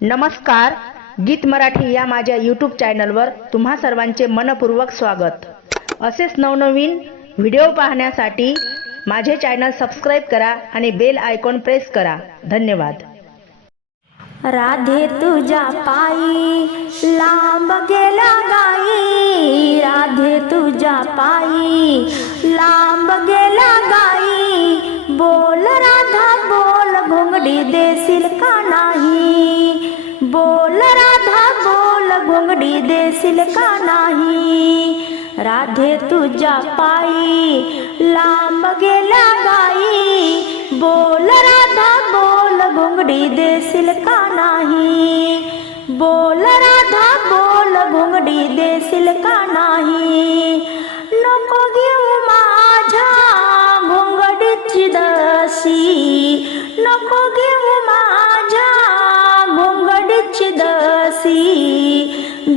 नमस्कार गीत मराठी या माझ्या यूट्यूब चॅनलवर तुम्हा सर्वांचे मनपूर्वक स्वागत. असेच नवनवीन व्हिडिओ पाहण्यासाठी माझे चॅनल सबस्क्राईब करा आणि बेल आयकॉन प्रेस करा. धन्यवाद. राधे तुझ्या पायी लांब गेला गाई. राधे तुझ्या पायी लांब घोंगडी देशील का नाही. राधे तुझ्या पायी लांब गेला गाई बोल राधा बोल घोंगडी देशील का नाही. बोल राधा बोल घोंगडी देशील का नाही. नको घेऊ माझ्या घोंगडीची दशी. नको घेऊ माझ्या घोंगडीची दशी.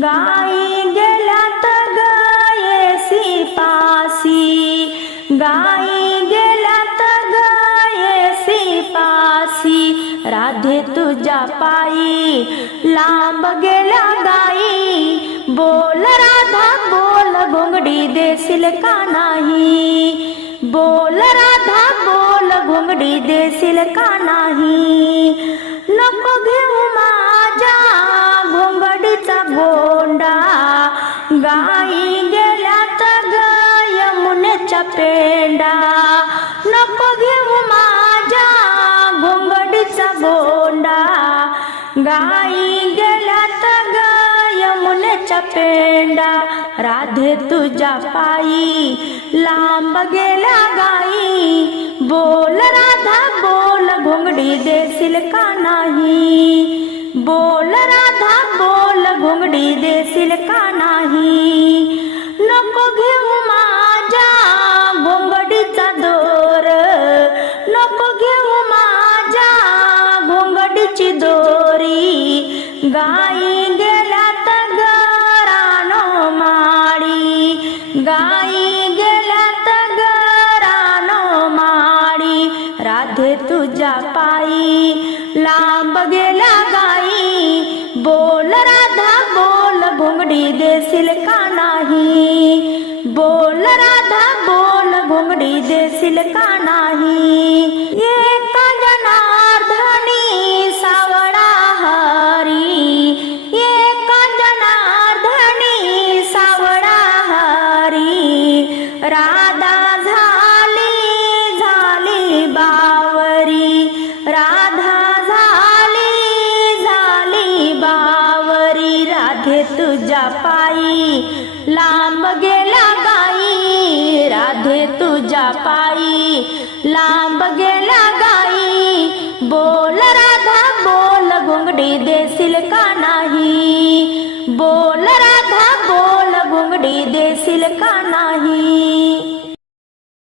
गाई गेल्यात गायसी पासी. गाई गेल्यात गायसी पासी. राधे तुझ्या पायी लांब गेल्या गाई. बोल राधा बोल घोंगडी देशील का नाही? बोल राधा बोल घोंगडी देशील का नाही? पेंडा. नको घेऊ माझ्या घोंगडीचा गोंडा. गाई गेला ग यमुनेच्या पेंडा. राधे तुझ्या पायी लांब गेल्या गाई. बोल राधा बोल घोंगडी देशील का नाही? बोल राधा बोल घोंगडी देशील का नाही? घोंगडीची दोरी गाई गेला गरानो माडी गाई गेला गरानो माडी राधे तुझ्या पायी लांब गेल्या गाई. बोल राधा बोल भुंगडी देशील का नाही? बोल राधा बोल भुंगडी देशील का नाही? एक राधा झाली झाली बावरी. राधा झाली झाली बावरी. राधे तुझ्या पायी लांब गेला गाई. राधे तुझ्या पायी लांब गेला गाई. बोल राधा बोल घुंगडी देशील का पगडी देशील का नाही?